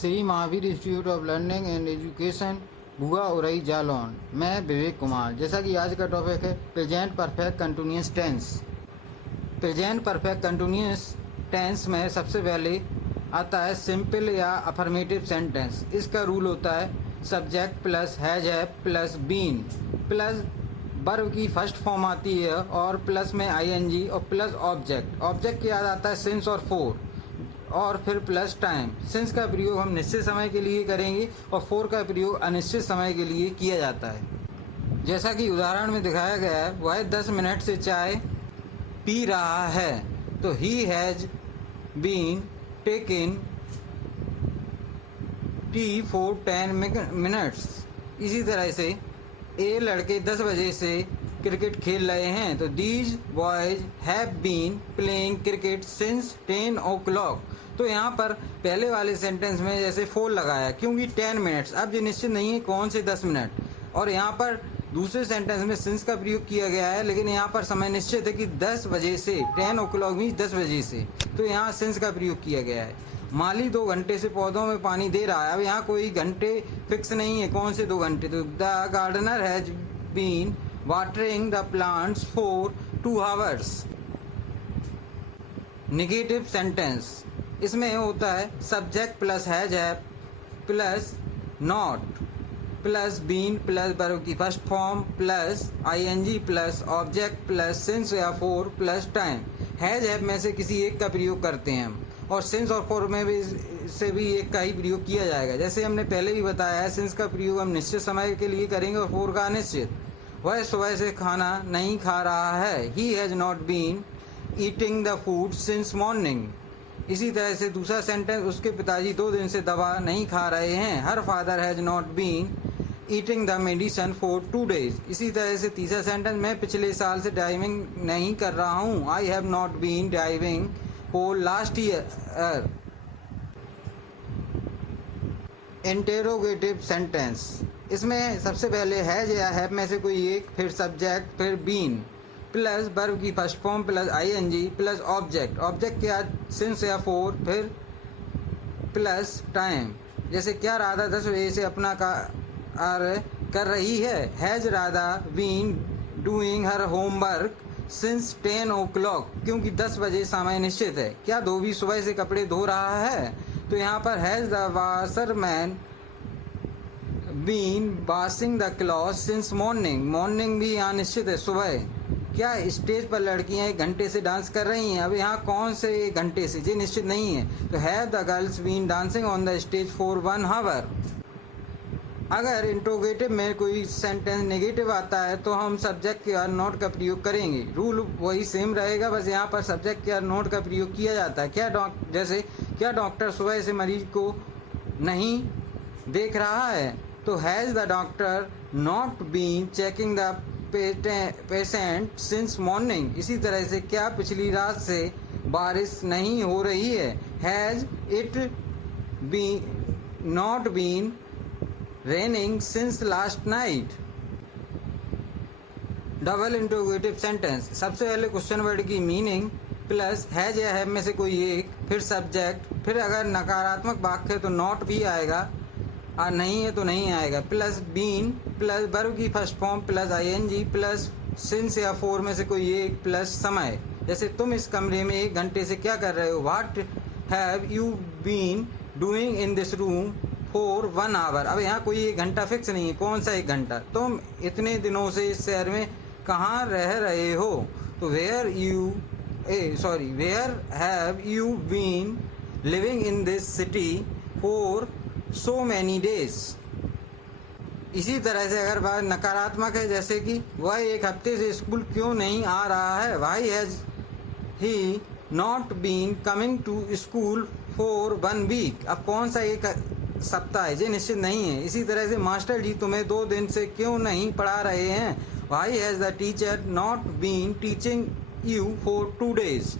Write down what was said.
Shri Mahavir institute of learning and education भुआ उरई जालौन। मैं विवेक कुमार। जैसा कि आज का टॉपिक है present perfect continuous tense. Present perfect continuous tense में सबसे पहले आता है सिंपल या अफर्मेटिव सेंटेंस। इसका रूल होता है subject plus has have plus been plus verb की फर्स्ट फॉर्म आती है और प्लस में आईएनजी और प्लस ऑब्जेक्ट। ऑब्जेक्ट के बाद आता है सिंस और फोर और फिर प्लस टाइम। सिंस का प्रयोग हम निश्चित समय के लिए करेंगे और फोर का प्रयोग अनिश्चित समय के लिए किया जाता है। जैसा कि उदाहरण में दिखाया गया है, वह 10 मिनट से चाय पी रहा है, तो he has been taking tea for 10 minutes. इसी तरह से ए लड़के 10 बजे से क्रिकेट खेल रहे हैं, तो these boys have been playing cricket since 10 o'clock। तो यहाँ पर पहले वाले सेंटेंस में जैसे 4 लगाया क्योंकि 10 मिनट्स, अब ये निश्चित नहीं है कौन से 10 मिनट। और यहाँ पर दूसरे सेंटेंस में सिंस का प्रयोग किया गया है, लेकिन यहाँ पर समय निश्चित है कि 10 बजे से, 10 o'clock मीन्स 10 बजे से, तो यहाँ सिंस का प्रयोग किया गया है। माली 2 घंटे से पौधों में पानी दे रहा है। अब यहाँ कोई घंटे फिक्स नहीं है कौन से 2 घंटे, तो the gardener has been watering the plants for 2 hours। Negative sentence इसमें होता है subject plus has have plus not plus been plus verb की first form plus ING plus object plus since या for plus time. Has have में से किसी एक का प्रयोग करते हैं हम, और सिंस और फोर में भी से भी एक का ही प्रयोग किया जाएगा। जैसे हमने पहले भी बताया है, सिंस का प्रयोग हम निश्चित समय के लिए करेंगे और फोर का अनिश्चित। वह सुबह से खाना नहीं खा रहा है, he has not been eating the food since morning. इसी तरह से दूसरा सेंटेंस, उसके पिताजी 2 दिन से दवा नहीं खा रहे हैं, her father has not been eating the medicine for 2 days। इसी तरह से तीसरा सेंटेंस, मैं पिछले साल से ड्राइविंग नहीं कर रहा हूँ, I have not been driving for last year. Interrogative sentence इसमें सबसे पहले हैज या हैव में से कोई एक, फिर सब्जेक्ट, फिर बीन प्लस वर्ब की first form plus ING plus object. Object के बाद सिंस या फोर, फिर प्लस टाइम। जैसे क्या राधा 10 बजे से अपना कार्य कर रही है, has Radha been doing her homework since 10 o'clock, क्योंकि 10 बजे समय निश्चित है। क्या धोबी सुबह से कपड़े धो रहा है, तो यहाँ पर has the washerman been washing the cloth since morning. Morning भी यहाँ निश्चित है, सुबह। क्या स्टेज पर लड़कियां 1 घंटे से डांस कर रही हैं, अब यहाँ कौन से 1 घंटे से, ये निश्चित नहीं है, तो have the girls been dancing on the stage for 1 hour। अगर इंट्रोगेटिव में कोई सेंटेंस नेगेटिव आता है तो हम सब्जेक्ट के बाद नॉट का प्रयोग करेंगे। रूल वही सेम रहेगा, बस यहाँ पर सब्जेक्ट के बाद नॉट का प्रयोग किया जाता है। जैसे क्या डॉक्टर सुबह से मरीज को नहीं देख रहा है, तो has the doctor not been checking the patient since morning. इसी तरह से क्या पिछली रात से बारिश नहीं हो रही है, has it not been raining since last night. Double interrogative sentence सबसे पहले क्वेश्चन वर्ड की मीनिंग प्लस हैज या हैव में से कोई एक, फिर सब्जेक्ट, फिर अगर नकारात्मक वाक्य है तो नॉट भी आएगा और नहीं है तो नहीं आएगा, प्लस बीन प्लस वर्ब की first form plus ING plus since या फोर में से कोई एक प्लस समय। जैसे तुम इस कमरे में 1 घंटे से क्या कर रहे हो, what have you been doing in this room for 1 hour। अब यहाँ कोई 1 घंटा फिक्स नहीं है, कौन सा 1 घंटा। तुम इतने दिनों से इस शहर में कहाँ रह रहे हो, तो where have you been living in this city for so many days. इसी तरह से अगर बात नकारात्मक है, जैसे कि वह 1 हफ्ते से स्कूल क्यों नहीं आ रहा है, why has he not been coming to school for 1 week। अब कौन सा 1 सप्ताह है, ये निश्चित नहीं है। इसी तरह से मास्टर जी तुम्हें 2 दिन से क्यों नहीं पढ़ा रहे हैं, why has the teacher not been teaching you for 2 days।